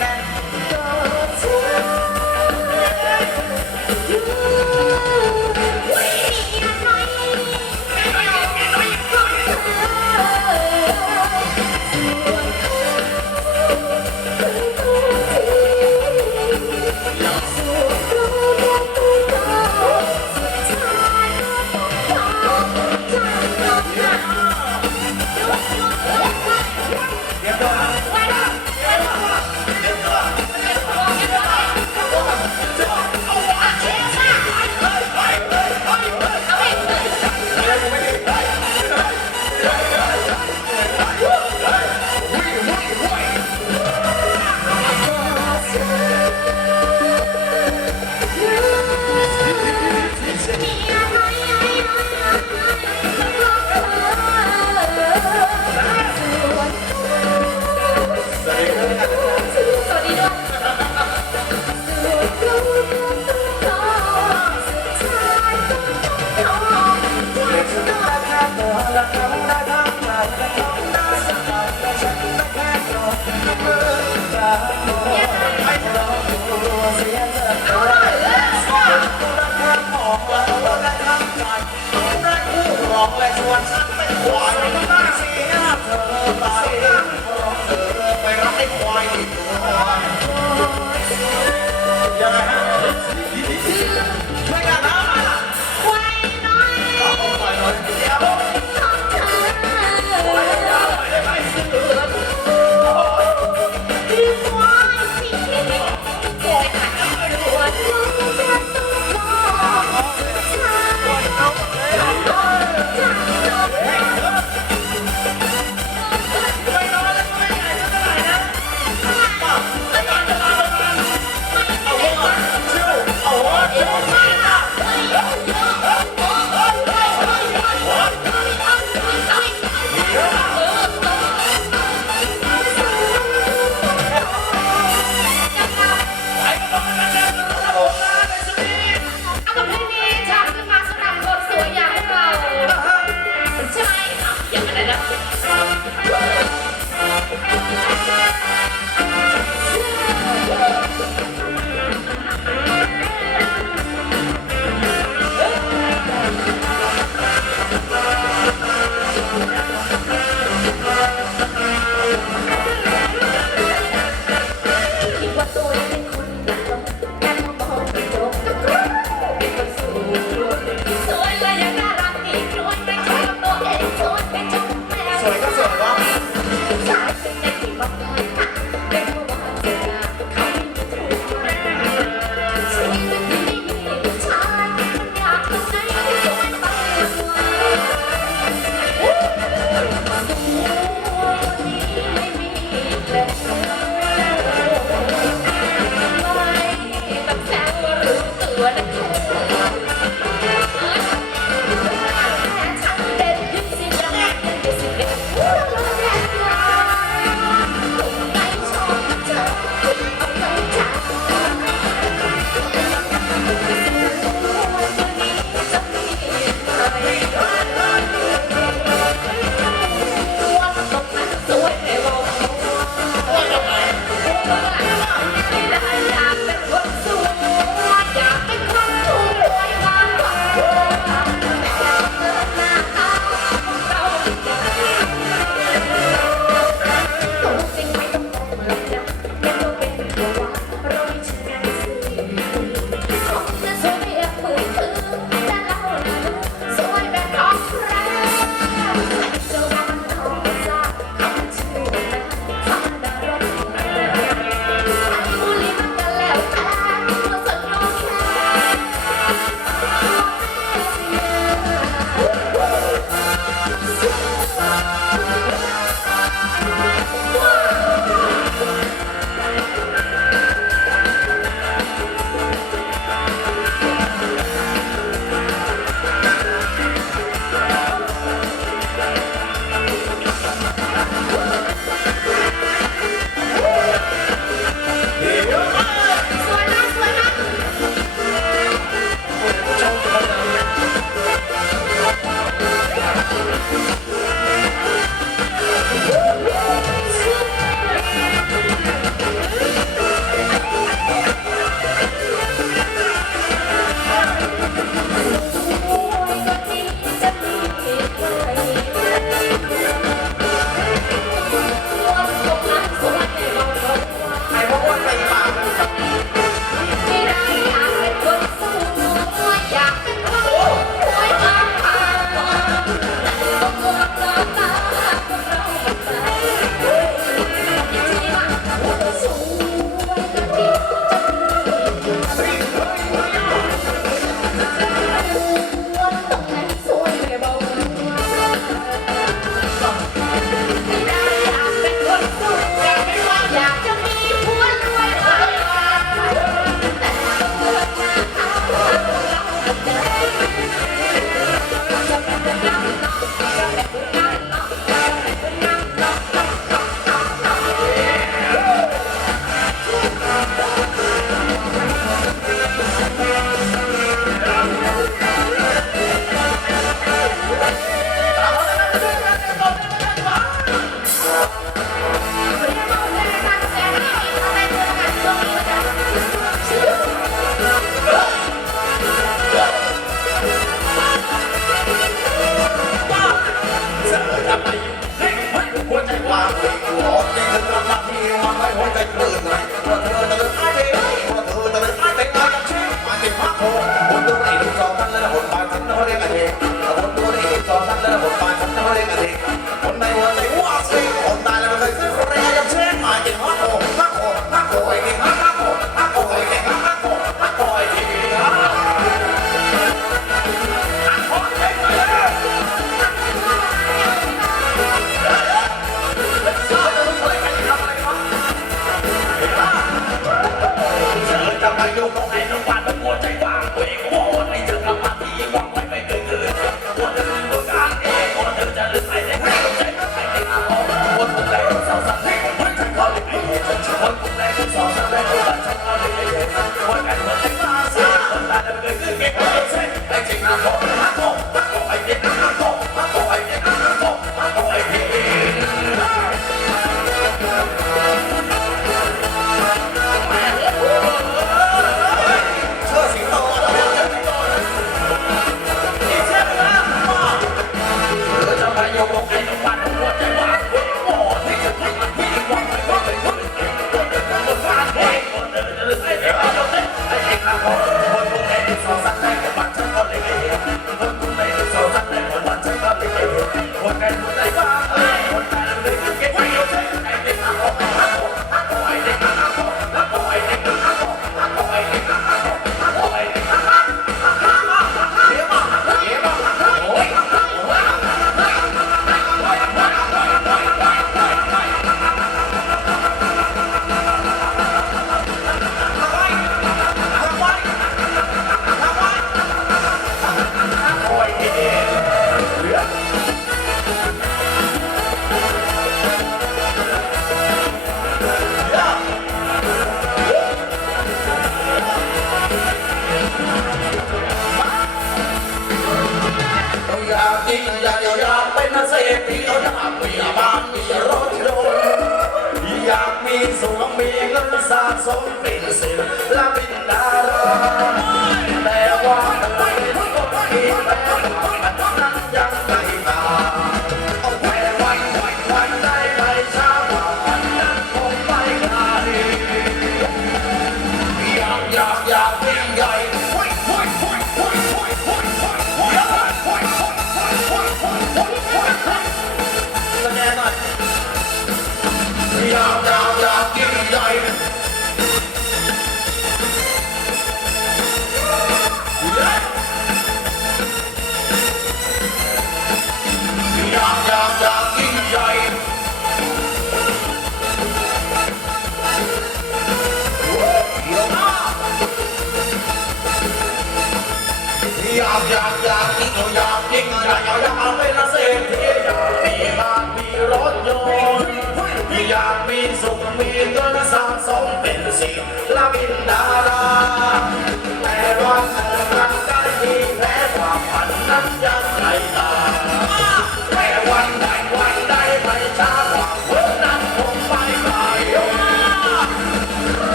Bye. ศิลปินดาราแต่ว่าเธอเป็นคนที่แม้ว่านั้นยังไม่ตายแต่วันวันวันใดากอยากอยากกินอยากกินอยากอยากเป็นเศรษอยากมีบ้านมีรถยนต์อยากมีสุขมีเงินสะสมเป็นสิ่งละบินดาราแต่ว่าเธอรัก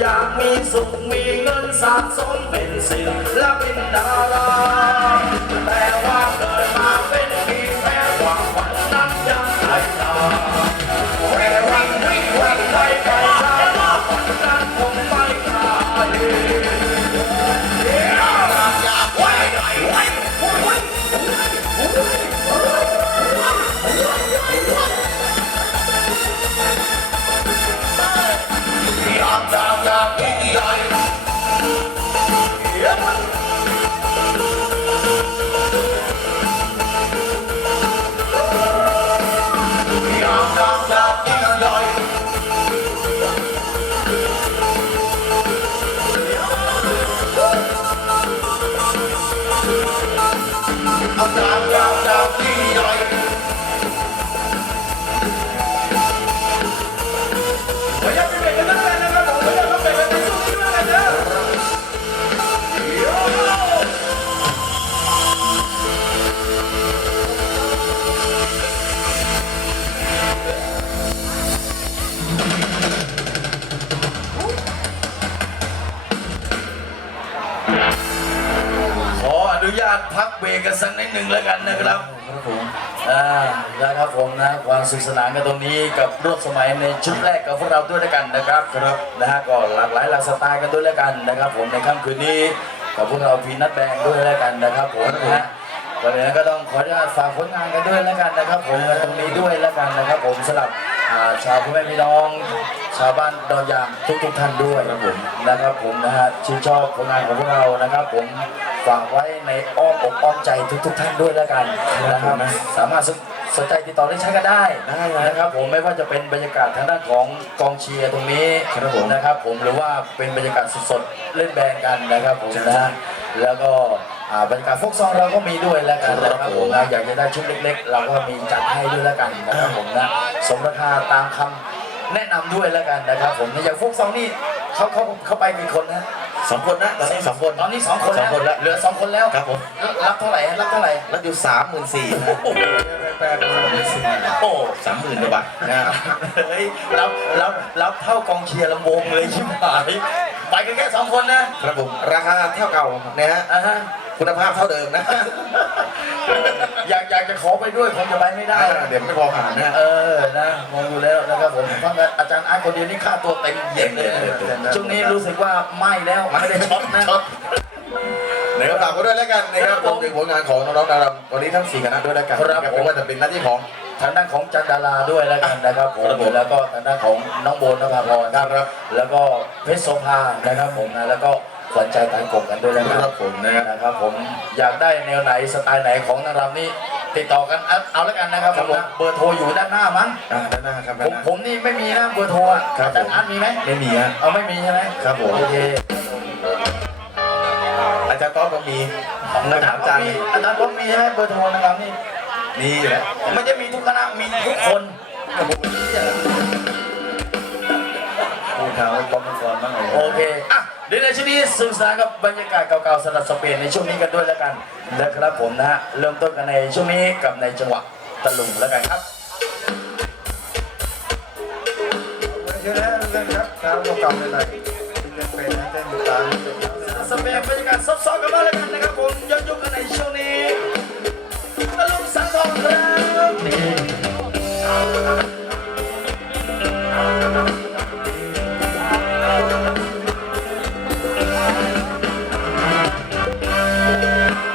อยากมีสุขมีเงินสะสมเป็นสิ่งและเป็นดาราแต่ว่าเกันสักนิดหนึ่งแล้วกันนะครับครับผมอ่านะครับผมนะความสนุขสนานกันตรงนี้กับรวบสมัยในชุดแรกกับพวกเราด้วยแล้วกันนะครับครับนะฮะก็หลากหลายหลากสไตล์กันด้วยแล้วกันนะครับ ผมในค่ำคืนนี้กับพวกเราพีนัทแบงด้วยแล้วกันนะครับผมนะฮะวันนี้ก็ต้องขออนุญาตฝากผลงานกันด้วยแล้วกันนะครับ ผมกันตรงนี้ด้วยแล้วกันนะครับ ผมสำหรับอ่าชาวพ่อแม่พี่น้อง ชาวบ้านดอนยางทุกทุกๆท่านด้วยครับผมนะครับผมนะฮะชื่นชอบผลงานของพวกเรานะครับ ผม ฝากไว้ในอ้อมอกอ้อมใจทุกทุก ๆ ท่านด้วยแล้วกันนะครับสามารถสนใจติดต่อได้ใช้ก็ได้ได้นะครับ ผมไม่ว่าจะเป็นบรรยากาศทางด้านของกองเชียร์ตรงนี้ครับผมนะครับ ผมหรือว่าเป็นบรรยากาศสดๆเล่นแบงกันนะครับผมนะแล้วก็อ่าบรรยากาศฟกซองเราก็มีด้วยแล้วกันนะครับผมนะอยากจะได้ชุดเล็ก ๆ เราก็มีจัดให้ด้วยแล้วกันนะครับผมนะสมราคาตามคำแนะนำด้วยแล้วกันนะครับ ผมนะอย่างฟกซองนี่ เขาเขาเขาไปกี่คนนะสองคนนะตอนนี้สองคนตอนนี้สองคนสองคนแล้วเหลือสองคนแล้วครับผมรับเท่าไหร่รับเท่าไหร่แล้วอยู่สามหมื่นสี่นะโอ้โหแปลเป็นสามหมื่นสี่โอ้สามหมื่นกว่าบาทนะเฮ้ยรับรับรับเท่ากองเชียร์ลำวงเลยชิบหายไปกันแค่สองคนนะครับผมราคาเท่าเก่านะฮะอ่าฮะ คุณภาพเท่าเดิมนะ อยากอยากจะขอไปด้วยคงจะไปไม่ได้นะเดี๋ยวไม่พอผ่านนะ เออ นะมองดูแล้วนะครับผมฟังอาจารย์อาร์ตคนเดียวนี่ค่าตัวเต็มเย็นเลยช่วงนี้รู้สึกว่าไหม้แล้วไม่ได้ช็อตนะช็อตเดี๋ยวฝากไว้ด้วยแล้วกันนะครับครรับผมวมถึงผลงานของน้องๆดาราวันนี้ทั้งสี่คณะด้วยแล้วกันครับนะผมไม่ว่าจะเป็นหน้าที่ของทางด้านของจันดาราด้วยแล้วกันนะครับผมครับผมแล้วก็ทางด้านของน้องโบนนภาพรครับครับแล้วก็เพชรโสภานะครับผมนะแล้วก็ ขวัญใจตายกบกันด้วยแล้วกันครับผมนะครับนะครับผมอยากได้แนวไหนสไตล์ไหนของนางรำนี่ติดต่อกันเอาเอาแล้วกันนะครับครับผมนะเบอร์โทรอยู่ด้านหน้ามั้งอ่าด้านหน้าครับผด้านมหน้า ผมนี่ไม่มีนะเบอร์โทรอะครับอาจารย์อาร์ตมีไหมไม่มีฮะ เอาไม่มีใช่ไหมครับผม โอเคอาจารย์ต๊อบก็มีอาจารย์ก็มีอาจารย์ก็มีใช่ไหมเบอร์โทรนะครับนี่มีอยู่แล้วไม่ใช่มีทุกคณะมีทุกคนพูดทางไว้ป้อมก่อนบ้างเลยโอเคอะ เดี๋ยวในช่วงนี้สื่อสากับบรรยากาศเก่าๆสลัดสเปนในช่วงนี้กันด้วยแล้วกันนะครับผมนะฮะเริ่มต้นกันในช่วงนี้กับในจังหวะตะลุงแล้วกันครับเชิญแล้วเล่นครับเท้าเก่าๆหน่อยๆเป็นเป็นเต้นตามสเปนบรรยากาศซับซ้อนกันบ้างแล้วกันนะครับผมย้อนยุคกันในช่วงนี้ตะลุงสังทองครับ